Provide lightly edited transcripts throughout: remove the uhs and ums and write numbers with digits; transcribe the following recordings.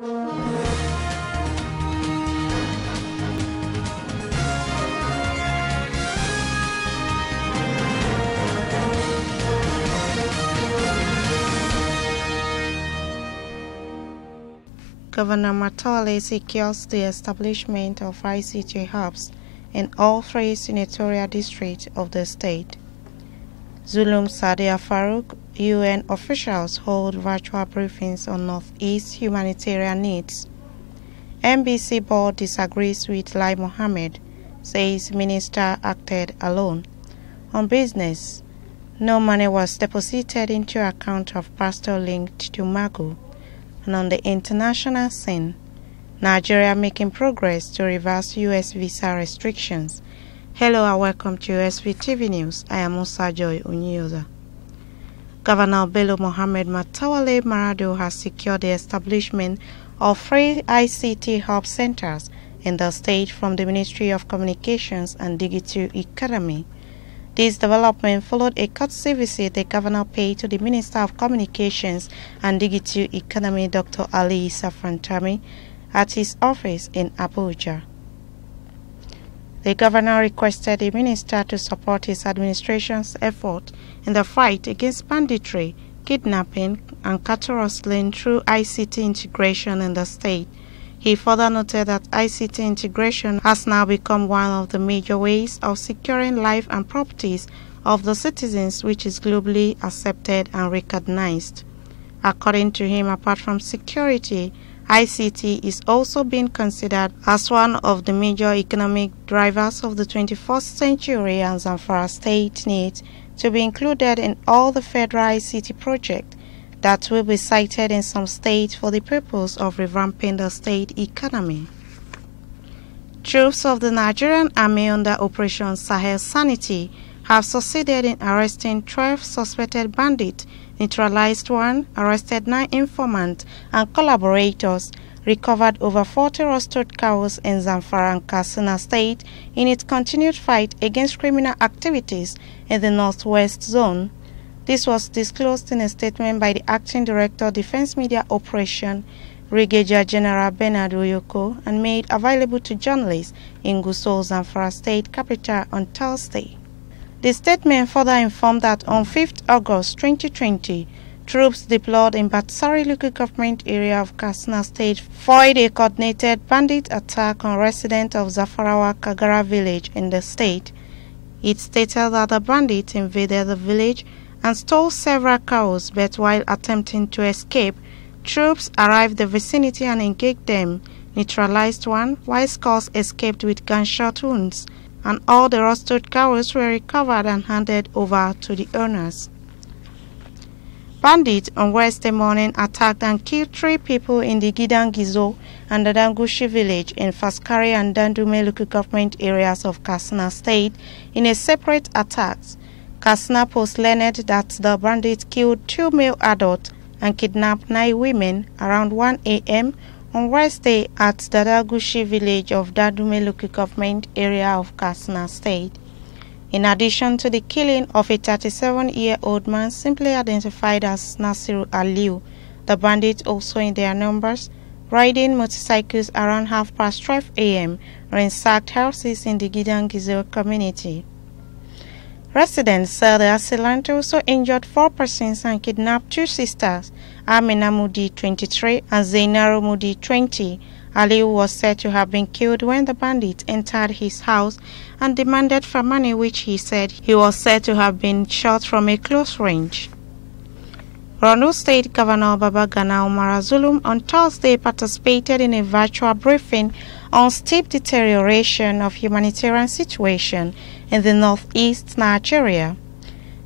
Governor Matawale secures the establishment of ICT hubs in all 3 senatorial districts of the state. Zulum Sadia Farouk, UN officials hold virtual briefings on Northeast humanitarian needs. MBC board disagrees with Lai Mohammed, says minister acted alone. On business, no money was deposited into account of pastor linked to Magu. And on the international scene, Nigeria making progress to reverse U.S. visa restrictions. Hello and welcome to Svtv News. I am Musa Joy Onyoza. Governor Bello Mohammed Matawale Marado has secured the establishment of 3 ICT hub centers in the state from the Ministry of Communications and Digital Economy. This development followed a courtesy visit the governor paid to the Minister of Communications and Digital Economy, Dr. Ali Safrantami, at his office in Abuja. The governor requested the minister to support his administration's effort in the fight against banditry, kidnapping, and cattle rustling through ICT integration in the state. He further noted that ICT integration has now become one of the major ways of securing life and properties of the citizens, which is globally accepted and recognized. According to him, apart from security, ICT is also being considered as one of the major economic drivers of the 21st century, and Zamfara State needs to be included in all the federal ICT projects that will be cited in some states for the purpose of revamping the state economy. Troops of the Nigerian Army under Operation Sahel Sanity have succeeded in arresting 12 suspected bandits, neutralized 1, arrested 9 informants and collaborators, recovered over 40 roasted cows in Zamfara and Katsina State in its continued fight against criminal activities in the Northwest Zone. This was disclosed in a statement by the Acting Director, Defense Media Operation, Brigadier General Bernard Oyoko, and made available to journalists in Gusau, Zamfara State capital on Thursday. The statement further informed that on 5th August 2020, troops deployed in Batsari local government area of Katsina State foiled a coordinated bandit attack on residents of Zafarawa Kagara village in the state. It stated that the bandits invaded the village and stole several cows, but while attempting to escape, troops arrived the vicinity and engaged them, neutralized 1, while scores escaped with gunshot wounds, and all the roasted cows were recovered and handed over to the owners. Bandits on Wednesday morning attacked and killed 3 people in the Gidangizo and the Dangushi village in Faskari and Dandume local government areas of Katsina State in a separate attack. Katsina Post learned that the bandits killed 2 male adults and kidnapped 9 women around 1 a.m. on Wednesday at the Dagushi village of Dadume local government area of Katsina State. In addition to the killing of a 37-year-old man simply identified as Nasiru Aliu, the bandits also in their numbers, riding motorcycles around 12:30 a.m. ransacked houses in the Gidangizo community. Residents said the assailant also injured 4 persons and kidnapped 2 sisters, Amina Mudi, 23, and Zainaru Mudi, 20. Aliu was said to have been killed when the bandits entered his house and demanded for money, which he said he was said to have been shot from a close range. Borno State Governor Babagana Umara Zulum on Thursday participated in a virtual briefing on steep deterioration of humanitarian situation in the northeast Nigeria.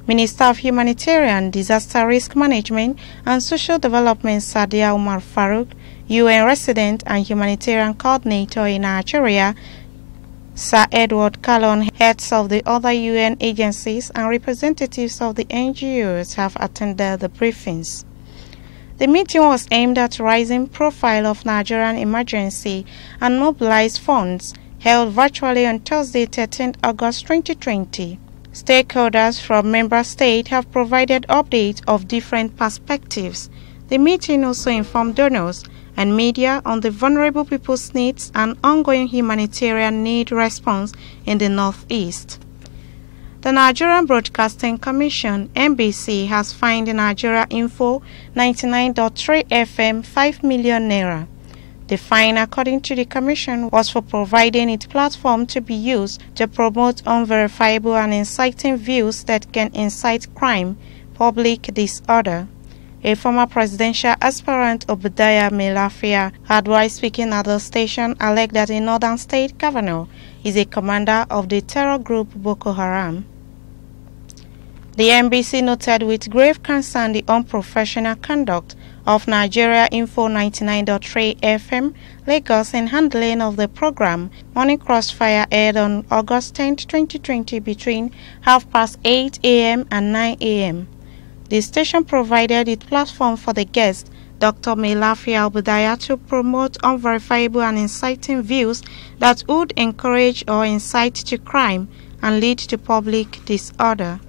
Minister of Humanitarian, Disaster Risk Management and Social Development Sadia Umar Farouk, UN Resident and Humanitarian Coordinator in Nigeria, Sir Edward Callon, heads of the other UN agencies and representatives of the NGOs have attended the briefings. The meeting was aimed at raising profile of Nigerian emergency and mobilized funds, held virtually on Thursday, 13 August 2020. Stakeholders from member states have provided updates of different perspectives. The meeting also informed donors and media on the vulnerable people's needs and ongoing humanitarian need response in the Northeast. The Nigerian Broadcasting Commission (NBC) has fined the Nigeria Info 99.3 FM 5 million naira. The fine, according to the Commission, was for providing its platform to be used to promote unverifiable and inciting views that can incite crime, public disorder. A former presidential aspirant, Obadiah Melafia, had, while speaking at the station, alleged that a northern state governor is a commander of the terror group Boko Haram. The NBC noted with grave concern the unprofessional conduct of Nigeria Info 99.3 FM Lagos in handling of the program Morning Crossfire aired on August 10, 2020 between 8:30 a.m. and 9 a.m. The station provided its platform for the guest, Dr. Melafia Obadiah, to promote unverifiable and inciting views that would encourage or incite to crime and lead to public disorder.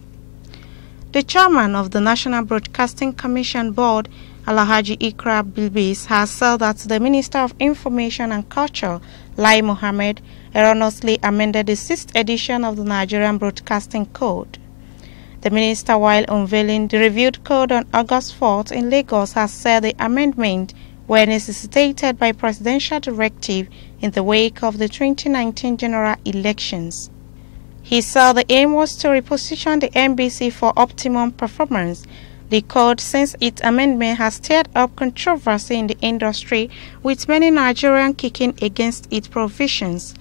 The chairman of the National Broadcasting Commission Board, Alhaji Ikra Bilbis, has said that the Minister of Information and Culture, Lai Mohammed, erroneously amended the 6th edition of the Nigerian Broadcasting Code. The minister, while unveiling the reviewed code on August 4th in Lagos, has said the amendment were necessitated by presidential directive in the wake of the 2019 general elections. He said the aim was to reposition the NBC for optimum performance. The code, since its amendment, has stirred up controversy in the industry, with many Nigerians kicking against its provisions.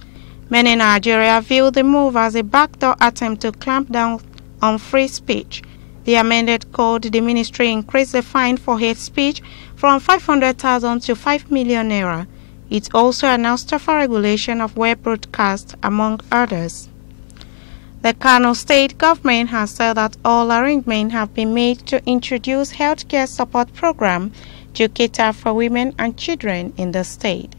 Many in Nigeria view the move as a backdoor attempt to clamp down on free speech. The amended code, the ministry increased the fine for hate speech from 500,000 to 5 million naira. It also announced tougher regulation of web broadcast, among others. The Kano state government has said that all arrangements have been made to introduce healthcare support program to cater for women and children in the state.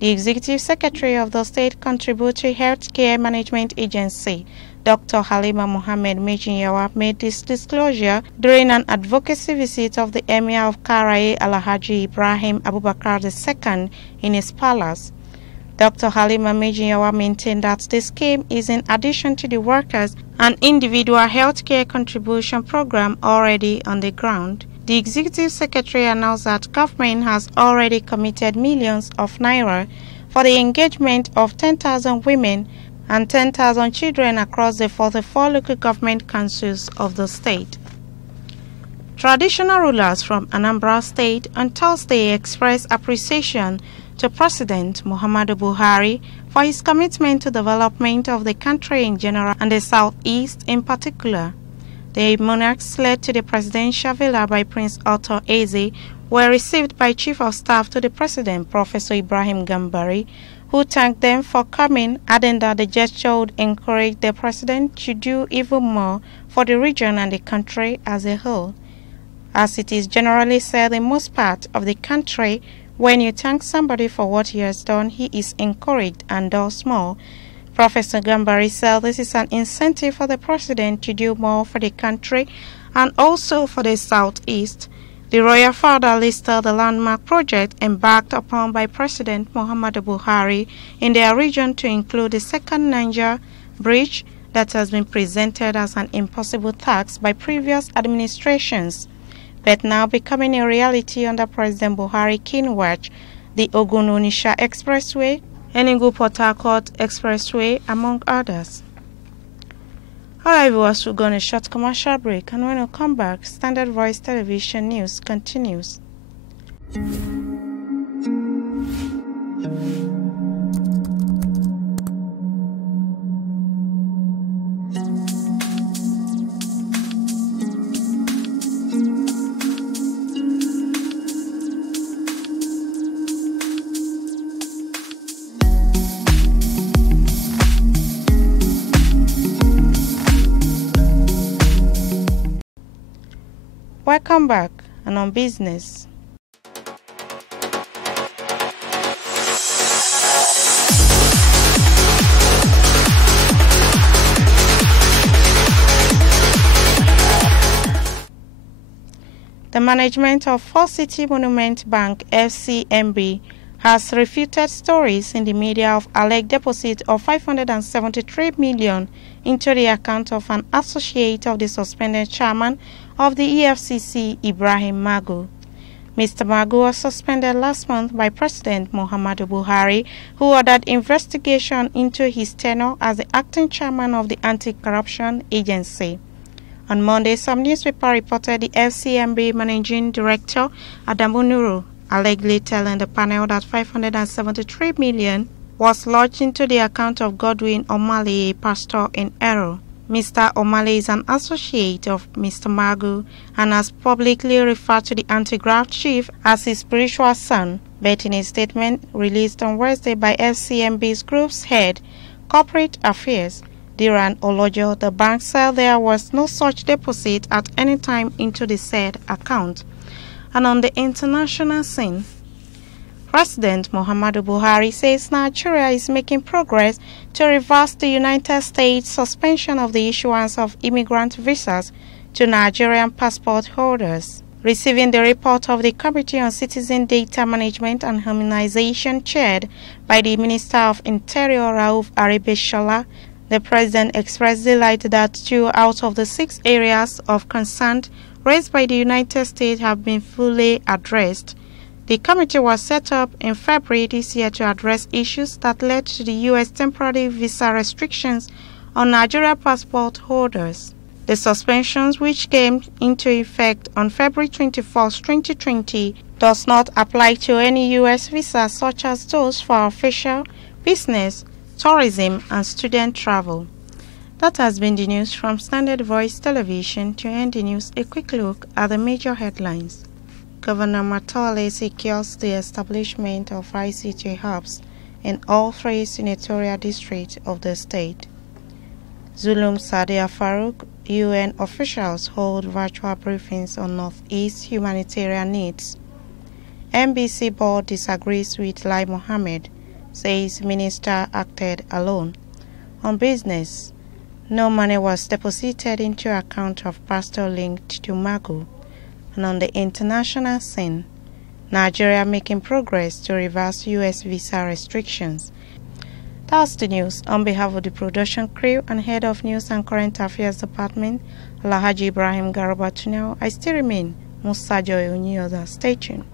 The executive secretary of the State Contributory Healthcare Management Agency, Dr. Halima Mohammed Mejinyawa, made this disclosure during an advocacy visit of the Emir of Karaye, Alhaji Ibrahim Abubakar II, in his palace. Dr. Halima Mejinyawa maintained that the scheme is in addition to the workers and individual healthcare contribution program already on the ground. The executive secretary announced that government has already committed millions of naira for the engagement of 10,000 women and 10,000 children across the 44 local government councils of the state. Traditional rulers from Anambra State on Thursday expressed appreciation to President Muhammadu Buhari for his commitment to development of the country in general and the Southeast in particular. The monarchs, led to the presidential villa by Prince Otto Eze, were received by Chief of Staff to the President, Professor Ibrahim Gambari, who thanked them for coming, adding that the gesture would encourage the President to do even more for the region and the country as a whole. As it is generally said in most parts of the country, when you thank somebody for what he has done, he is encouraged and does more. Professor Gambari said this is an incentive for the President to do more for the country and also for the Southeast. The royal father listed the landmark project embarked upon by President Muhammadu Buhari in their region to include the second Niger bridge that has been presented as an impossible task by previous administrations, but now becoming a reality under President Buhari Kinwatch, the Ogun-Onisha Expressway, Enugu-Port Harcourt Expressway, among others. Alright viewers, we're going to a short commercial break, and when we come back, Standard Voice Television News continues. Welcome back, and on business. The management of Svtv Monument Bank (FCMB) has refuted stories in the media of alleged deposit of 573 million into the account of an associate of the suspended chairman of the EFCC, Ibrahim Magu. Mr. Magu was suspended last month by President Muhammadu Buhari, who ordered investigation into his tenure as the acting chairman of the Anti-Corruption Agency. On Monday, some newspaper reported the FCMB managing director, Adamu Nuru, allegedly telling the panel that 573 million was lodged into the account of Godwin Omale, a pastor in Ero. Mr. Omale is an associate of Mr. Magu and has publicly referred to the anti-graft chief as his spiritual son, but in a statement released on Wednesday by FCMB's group's head, Corporate Affairs, Diran Olojo, the bank said there was no such deposit at any time into the said account. And on the international scene, President Muhammadu Buhari says Nigeria is making progress to reverse the United States suspension of the issuance of immigrant visas to Nigerian passport holders. Receiving the report of the Committee on Citizen Data Management and Harmonization chaired by the Minister of Interior Rauf Arebeshola, the President expressed delight that 2 out of the 6 areas of concern raised by the United States have been fully addressed. The committee was set up in February this year to address issues that led to the U.S. temporary visa restrictions on Nigeria passport holders. The suspensions, which came into effect on February 21, 2020, does not apply to any U.S. visas such as those for official, business, tourism, and student travel. That has been the news from Standard Voice Television. To end the news, a quick look at the major headlines. Governor Matole secures the establishment of ICT hubs in all 3 senatorial districts of the state. Zulum Sadia Farouk, UN officials hold virtual briefings on Northeast humanitarian needs. NBC board disagrees with Lai Mohammed, says minister acted alone. On business, no money was deposited into account of pastor linked to Magu. And on the international scene, Nigeria making progress to reverse U.S. visa restrictions. That's the news. On behalf of the production crew and head of News and Current Affairs Department, Alhaji Ibrahim Garuba Tunel, I still remain Musa Joy Unyoza. Stay tuned.